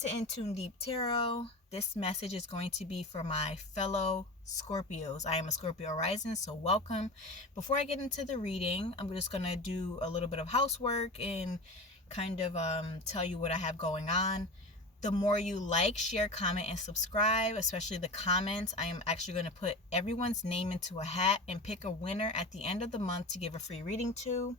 to In Tune Deep Tarot. This message is going to be for my fellow Scorpios. I am a Scorpio rising, so welcome. Before I get into the reading, I'm just going to do a little bit of housework and kind of tell you what I have going on. The more you like, share, comment, and subscribe, especially the comments, I am actually going to put everyone's name into a hat and pick a winner at the end of the month to give a free reading to.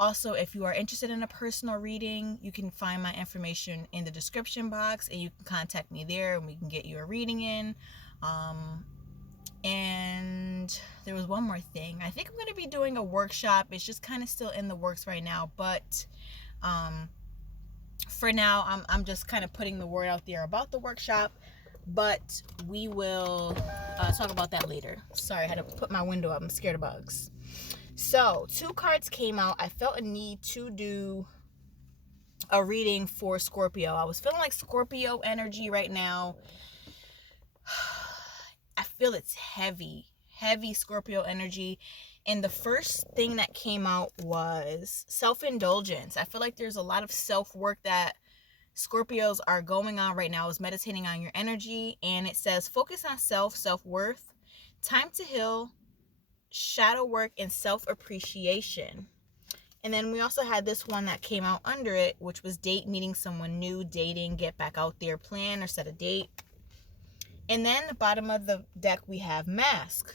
Also, if you are interested in a personal reading, you can find my information in the description box and you can contact me there and we can get you a reading in. And there was one more thing. I think I'm going to be doing a workshop. It's just kind of still in the works right now, but for now, I'm just kind of putting the word out there about the workshop, but we will talk about that later. Sorry, I had to put my window up. I'm scared of bugs. So, 2 cards came out. I felt a need to do a reading for Scorpio. I was feeling like Scorpio energy right now. I feel it's heavy Scorpio energy. And the first thing that came out was self-indulgence. I feel like there's a lot of self-work that Scorpios are going on right now, is meditating on your energy. And it says, focus on self-worth, time to heal, shadow work, and self-appreciation. And then we also had this one that came out under it, which was date, meeting someone new, dating, get back out there, plan or set a date. And then the bottom of the deck we have mask.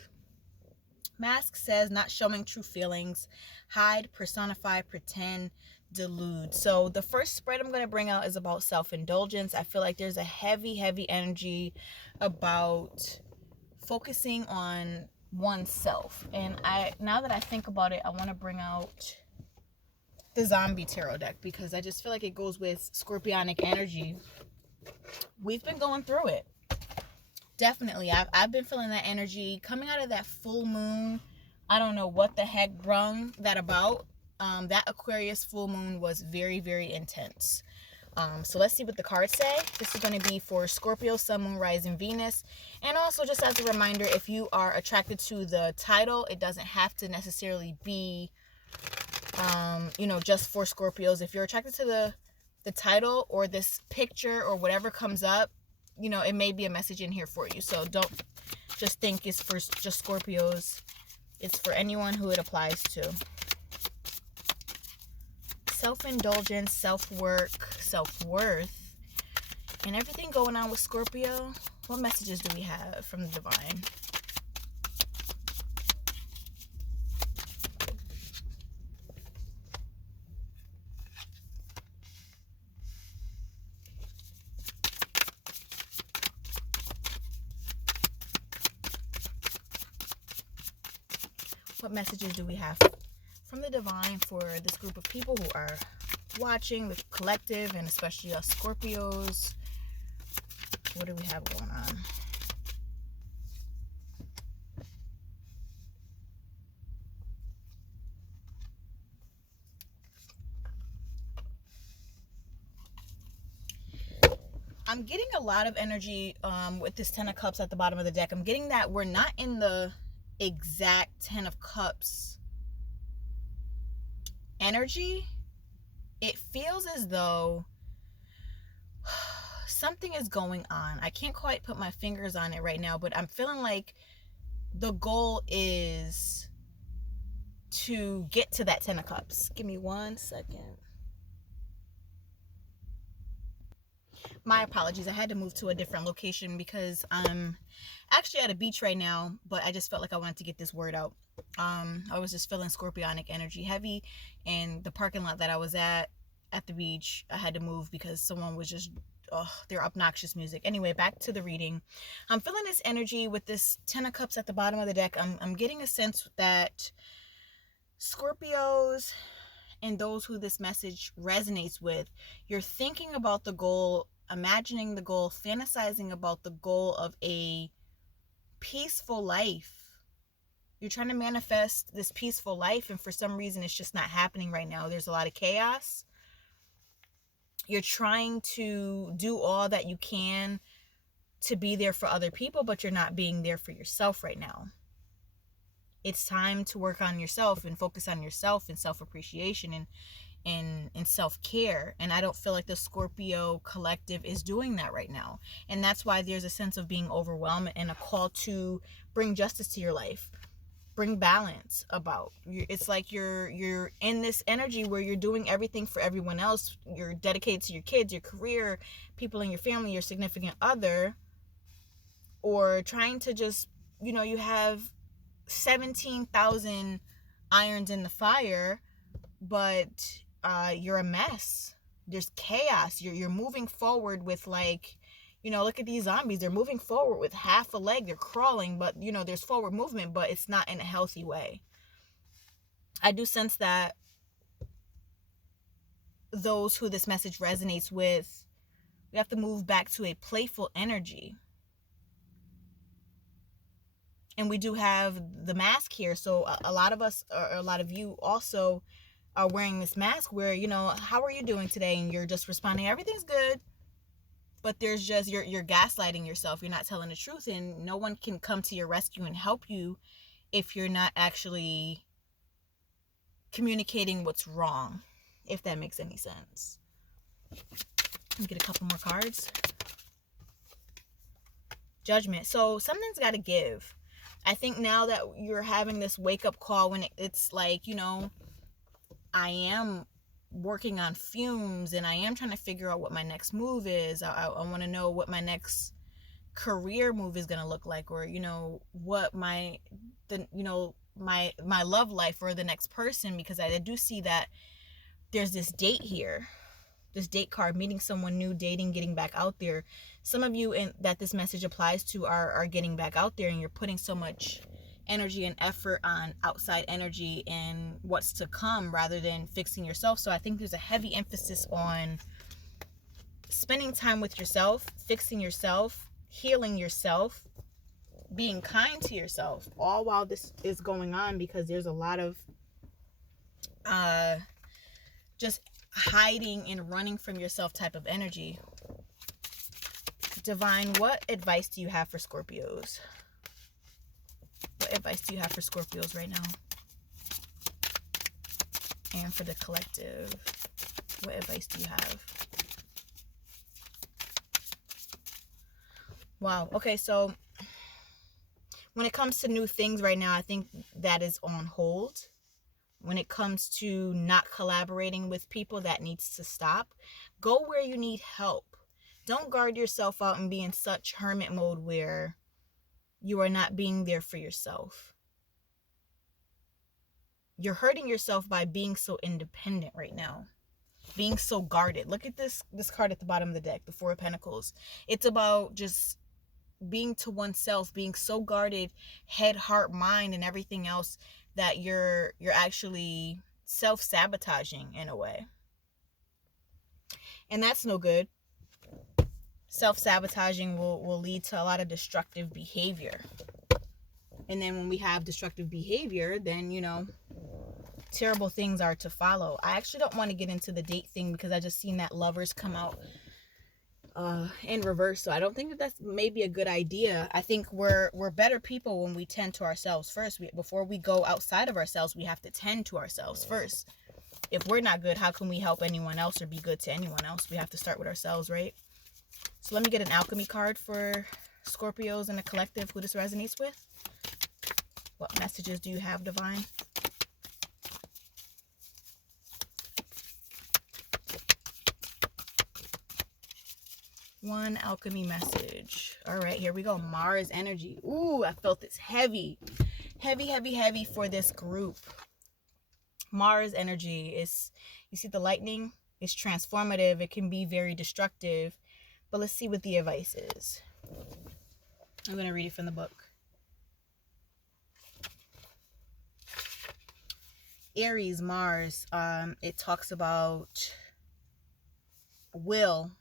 Mask says not showing true feelings, hide, personify, pretend, delude. So the first spread I'm going to bring out is about self-indulgence. I feel like there's a heavy energy about focusing on oneself. And now that I think about it, I want to bring out the zombie tarot deck because I just feel like it goes with scorpionic energy. We've been going through it. Definitely. I've been feeling that energy coming out of that full moon. I don't know what the heck brung that about. That Aquarius full moon was very intense. So let's see what the cards say. This is going to be for Scorpio, Sun, Moon, Rising, Venus. And also, just as a reminder, if you are attracted to the title, it doesn't have to necessarily be, just for Scorpios. If you're attracted to the title or this picture or whatever comes up, it may be a message in here for you. So don't just think it's for just Scorpios. It's for anyone who it applies to. Self-indulgence, self-work, self-worth, and everything going on with Scorpio. What messages do we have from the divine? What messages do we have from the divine for this group of people who are watching, the collective, and especially us Scorpios? What do we have going on? I'm getting a lot of energy with this 10 of Cups at the bottom of the deck. I'm getting that we're not in the exact 10 of Cups energy. It feels as though something is going on. I can't quite put my fingers on it right now, but I'm feeling like the goal is to get to that 10 of Cups. Give me 1 second. My apologies. I had to move to a different location because I'm actually at a beach right now, but I just felt like I wanted to get this word out. I was just feeling scorpionic energy heavy, and the parking lot that I was at the beach, I had to move because someone was just, their obnoxious music. Anyway, back to the reading. I'm feeling this energy with this 10 of Cups at the bottom of the deck. I'm getting a sense that Scorpios and those who this message resonates with, you're thinking about the goal, imagining the goal, fantasizing about the goal of a peaceful life. You're trying to manifest this peaceful life, and for some reason it's just not happening right now. There's a lot of chaos. You're trying to do all that you can to be there for other people, but you're not being there for yourself right now. It's time to work on yourself and focus on yourself and self-appreciation and self-care, and I don't feel like the Scorpio collective is doing that right now. And that's why there's a sense of being overwhelmed and a call to bring justice to your life, bring balance about. It's like you're in this energy where you're doing everything for everyone else. You're dedicated to your kids, your career, people in your family, your significant other, or trying to just, you have 17,000 irons in the fire, but you're a mess. There's chaos. You're moving forward with, like, look at these zombies. They're moving forward with half a leg. They're crawling, but there's forward movement, but it's not in a healthy way. I do sense that those who this message resonates with, we have to move back to a playful energy. And we do have the mask here. So a lot of us, or a lot of you also, are wearing this mask where, how are you doing today? And you're just responding, everything's good. But there's just, you're gaslighting yourself. You're not telling the truth. And no one can come to your rescue and help you if you're not actually communicating what's wrong, if that makes any sense. Let me get a couple more cards. Judgment. So something's got to give. I think now that you're having this wake-up call when it's like, I am working on fumes and I am trying to figure out what my next move is. I want to know what my next career move is going to look like, or, what my love life or the next person, because I do see that there's this date here. This date card, meeting someone new, dating, getting back out there. Some of you that this message applies to are getting back out there, and you're putting so much energy and effort on outside energy and what's to come rather than fixing yourself. So I think there's a heavy emphasis on spending time with yourself, fixing yourself, healing yourself, being kind to yourself, all while this is going on, because there's a lot of just hiding and running from yourself type of energy. Divine, what advice do you have for Scorpios? What advice do you have for Scorpios right now? And for the collective, what advice do you have? Wow. Okay, so when it comes to new things right now, I think that is on hold. When it comes to not collaborating with people, that needs to stop. Go where you need help. Don't guard yourself out and be in such hermit mode where you are not being there for yourself. You're hurting yourself by being so independent right now, being so guarded. Look at this card at the bottom of the deck, the Four of Pentacles. It's about just being to oneself, being so guarded, head, heart, mind, and everything else, that you're actually self-sabotaging in a way. And that's no good. Self-sabotaging will lead to a lot of destructive behavior. And then when we have destructive behavior, then, terrible things are to follow. I actually don't want to get into the date thing because I just seen that Lovers come out in reverse. So I don't think that's maybe a good idea. I think we're better people when we tend to ourselves first. Before we go outside of ourselves, we have to tend to ourselves first. If we're not good, how can we help anyone else or be good to anyone else? We have to start with ourselves, right? So let me get an alchemy card for Scorpios and the collective who this resonates with. What messages do you have, Divine? One alchemy message. All right, here we go. Mars energy. Ooh, I felt this heavy. Heavy, heavy, heavy for this group. Mars energy is, you see the lightning? It's transformative. It can be very destructive. But let's see what the advice is. I'm going to read it from the book. Aries, Mars, it talks about will,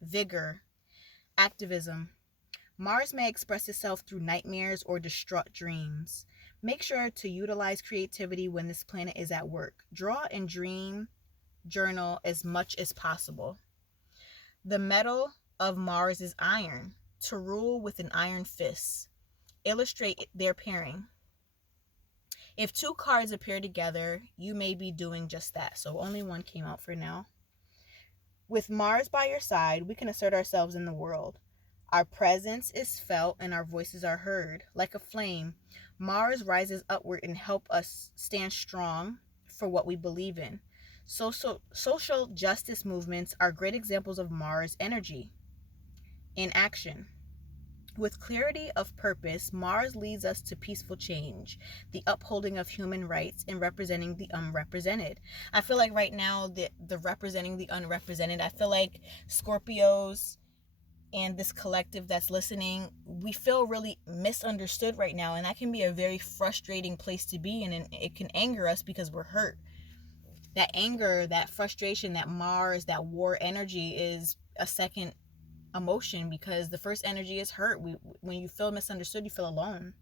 vigor, activism. Mars may express itself through nightmares or distraught dreams. Make sure to utilize creativity when this planet is at work. Draw and dream, journal as much as possible. The metal of Mars is iron, to rule with an iron fist. Illustrate their pairing. If two cards appear together, you may be doing just that. So only one came out for now. With Mars by your side, we can assert ourselves in the world. Our presence is felt and our voices are heard. Like a flame, Mars rises upward and help us stand strong for what we believe in. Social justice movements are great examples of Mars energy in action. With clarity of purpose, Mars leads us to peaceful change, the upholding of human rights, and representing the unrepresented. I feel like right now, the representing the unrepresented, I feel like Scorpios and this collective that's listening, we feel really misunderstood right now. And that can be a very frustrating place to be in. And it can anger us because we're hurt. That anger, that frustration, that Mars, that war energy is a second emotion, because the first energy is hurt. When you feel misunderstood, you feel alone.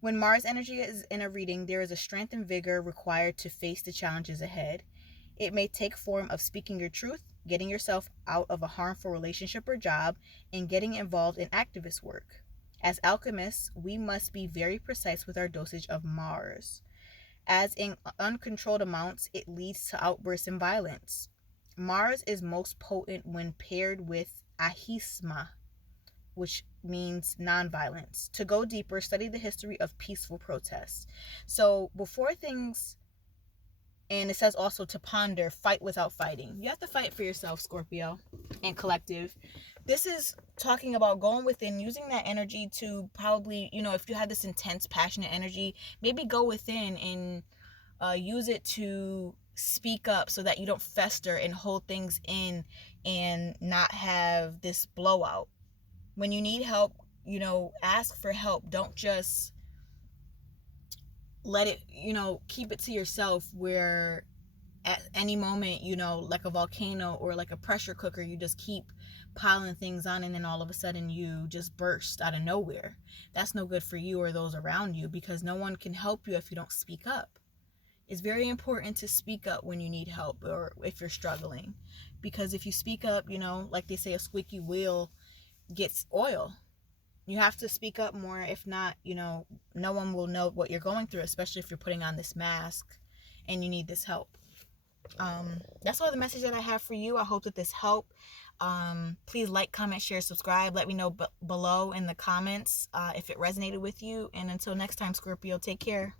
When Mars energy is in a reading, there is a strength and vigor required to face the challenges ahead. It may take form of speaking your truth, getting yourself out of a harmful relationship or job, and getting involved in activist work. As alchemists, we must be very precise with our dosage of Mars. As in uncontrolled amounts, it leads to outbursts and violence. Mars is most potent when paired with ahisma, which means nonviolence. To go deeper, study the history of peaceful protests. So before things, and it says also to ponder, fight without fighting. You have to fight for yourself, Scorpio and collective. This is talking about going within, using that energy to probably, if you have this intense, passionate energy, maybe go within and use it to speak up so that you don't fester and hold things in and not have this blowout. When you need help, ask for help. Don't just let it, keep it to yourself, where at any moment, like a volcano or like a pressure cooker, you just keep piling things on, and then all of a sudden you just burst out of nowhere. That's no good for you or those around you, because no one can help you if you don't speak up. It's very important to speak up when you need help or if you're struggling, because if you speak up, like they say, a squeaky wheel gets oil. You have to speak up more. If not, no one will know what you're going through, especially if you're putting on this mask and you need this help. That's all the message that I have for you. I hope that this helped. Please like, comment, share, subscribe. Let me know below in the comments if it resonated with you. And until next time, Scorpio, take care.